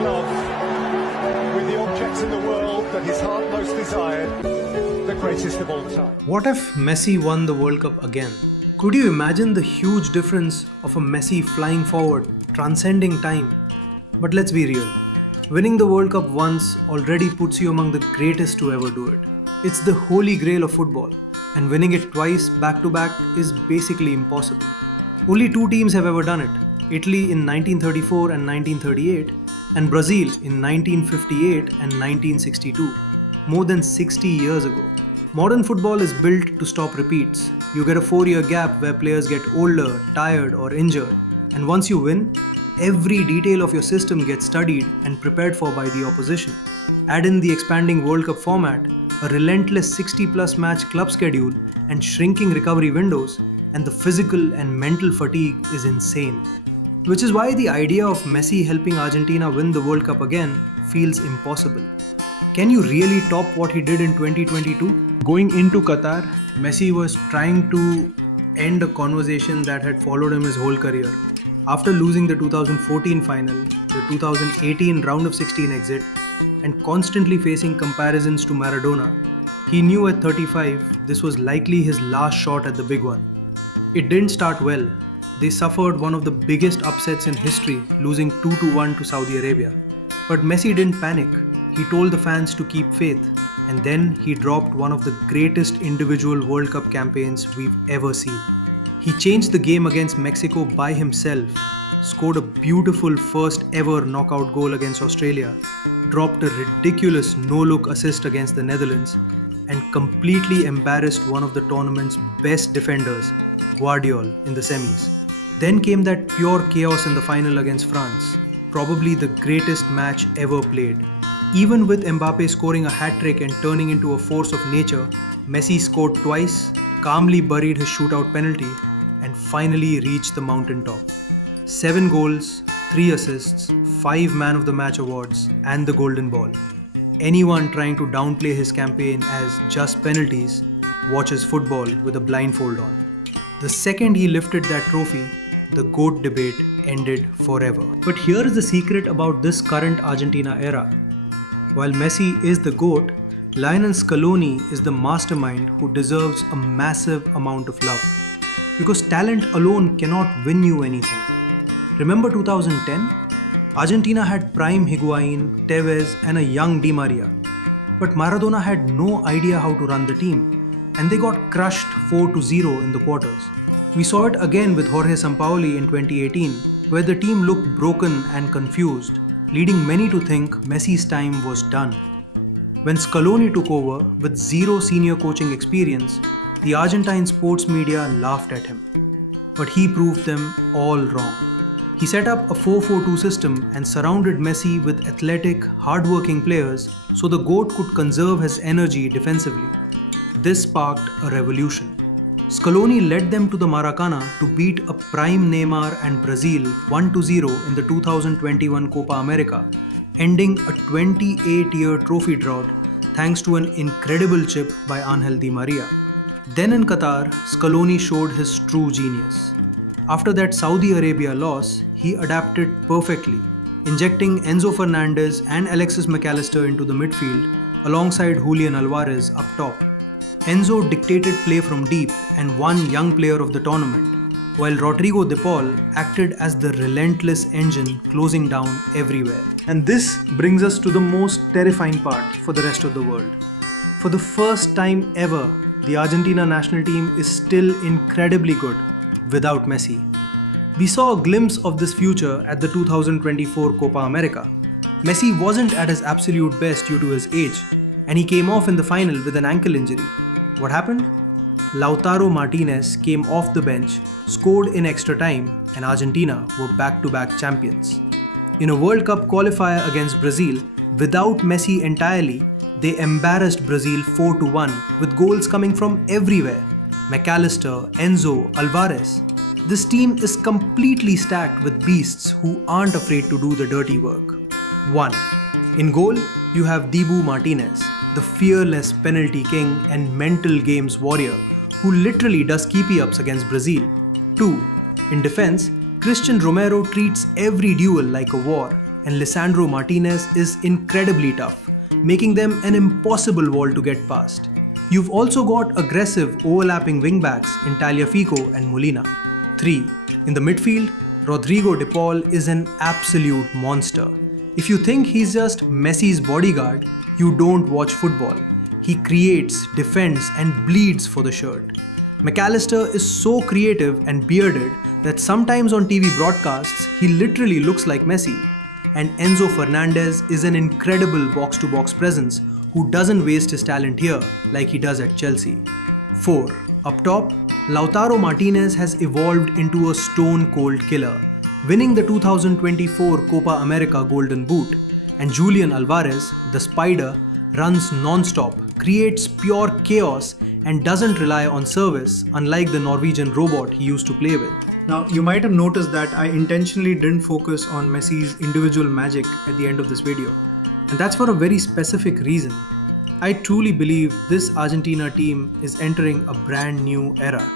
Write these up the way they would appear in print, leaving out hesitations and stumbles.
in love with the objects in the world that his heart most desired, the greatest of all time. What if Messi won the World Cup again? Could you imagine the huge difference of a Messi flying forward, transcending time? But let's be real. Winning the World Cup once already puts you among the greatest to ever do it. It's the holy grail of football, and winning it twice back to back is basically impossible. Only two teams have ever done it, Italy in 1934 and 1938, and Brazil in 1958 and 1962, more than 60 years ago. Modern football is built to stop repeats. You get a 4-year gap where players get older, tired or injured, and once you win, every detail of your system gets studied and prepared for by the opposition. Add in the expanding World Cup format, a relentless 60-plus match club schedule and shrinking recovery windows, and the physical and mental fatigue is insane. Which is why the idea of Messi helping Argentina win the World Cup again feels impossible. Can you really top what he did in 2022? Going into Qatar, Messi was trying to end a conversation that had followed him his whole career. After losing the 2014 final, the 2018 round of 16 exit, and constantly facing comparisons to Maradona, he knew at 35 this was likely his last shot at the big one. It didn't start well. They suffered one of the biggest upsets in history, losing 2-1 to Saudi Arabia. But Messi didn't panic. He told the fans to keep faith, and then he dropped one of the greatest individual World Cup campaigns we've ever seen. He changed the game against Mexico by himself, scored a beautiful first ever knockout goal against Australia, dropped a ridiculous no-look assist against the Netherlands, and completely embarrassed one of the tournament's best defenders, Guardiola, in the semis. Then came that pure chaos in the final against France, probably the greatest match ever played. Even with Mbappe scoring a hat-trick and turning into a force of nature, Messi scored twice, calmly buried his shootout penalty, and finally reached the mountaintop. 7 goals, 3 assists, 5 Man of the Match awards, and the Golden Ball. Anyone trying to downplay his campaign as just penalties watches football with a blindfold on. The second he lifted that trophy, the GOAT debate ended forever. But here is the secret about this current Argentina era. While Messi is the GOAT, Lionel Scaloni is the mastermind who deserves a massive amount of love. Because talent alone cannot win you anything. Remember 2010? Argentina had prime Higuain, Tevez and a young Di Maria. But Maradona had no idea how to run the team, and they got crushed 4-0 in the quarters. We saw it again with Jorge Sampaoli in 2018, where the team looked broken and confused, leading many to think Messi's time was done. When Scaloni took over with zero senior coaching experience, the Argentine sports media laughed at him. But he proved them all wrong. He set up a 4-4-2 system and surrounded Messi with athletic, hardworking players so the GOAT could conserve his energy defensively. This sparked a revolution. Scaloni led them to the Maracana to beat a prime Neymar and Brazil 1-0 in the 2021 Copa America, ending a 28-year trophy drought thanks to an incredible chip by Angel Di Maria. Then in Qatar, Scaloni showed his true genius. After that Saudi Arabia loss, he adapted perfectly, injecting Enzo Fernandez and Alexis McAllister into the midfield alongside Julián Álvarez up top. Enzo dictated play from deep and won Young Player of the tournament, while Rodrigo De Paul acted as the relentless engine closing down everywhere. And this brings us to the most terrifying part for the rest of the world. For the first time ever, the Argentina national team is still incredibly good without Messi. We saw a glimpse of this future at the 2024 Copa America. Messi wasn't at his absolute best due to his age, and he came off in the final with an ankle injury. What happened? Lautaro Martinez came off the bench, scored in extra time, and Argentina were back-to-back champions. In a World Cup qualifier against Brazil, without Messi entirely, they embarrassed Brazil 4-1 with goals coming from everywhere. McAllister, Enzo, Alvarez. This team is completely stacked with beasts who aren't afraid to do the dirty work. 1. In goal, you have Dibu Martínez, the fearless penalty king and mental games warrior who literally does keepy-ups against Brazil. 2. In defense, Christian Romero treats every duel like a war, and Lisandro Martinez is incredibly tough, making them an impossible wall to get past. You've also got aggressive overlapping wingbacks in Tagliafico and Molina. 3. In the midfield, Rodrigo De Paul is an absolute monster. If you think he's just Messi's bodyguard, you don't watch football. He creates, defends and bleeds for the shirt. McAllister is so creative and bearded that sometimes on TV broadcasts he literally looks like Messi. And Enzo Fernandez is an incredible box-to-box presence who doesn't waste his talent here like he does at Chelsea. 4. Up top, Lautaro Martinez has evolved into a stone-cold killer, winning the 2024 Copa America Golden Boot, and Julián Álvarez, the Spider, runs non-stop, creates pure chaos and doesn't rely on service unlike the Norwegian robot he used to play with. Now, you might have noticed that I intentionally didn't focus on Messi's individual magic at the end of this video, and that's for a very specific reason. I truly believe this Argentina team is entering a brand new era,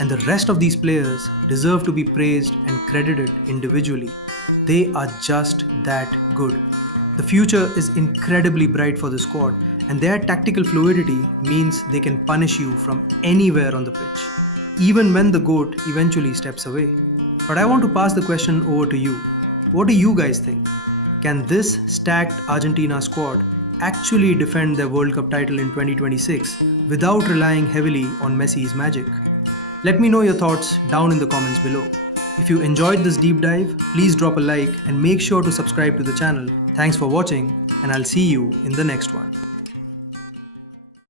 and the rest of these players deserve to be praised and credited individually. They are just that good. The future is incredibly bright for the squad, and their tactical fluidity means they can punish you from anywhere on the pitch, even when the GOAT eventually steps away. But I want to pass the question over to you. What do you guys think? Can this stacked Argentina squad actually defend their World Cup title in 2026 without relying heavily on Messi's magic? Let me know your thoughts down in the comments below. If you enjoyed this deep dive, please drop a like and make sure to subscribe to the channel. Thanks for watching, and I'll see you in the next one.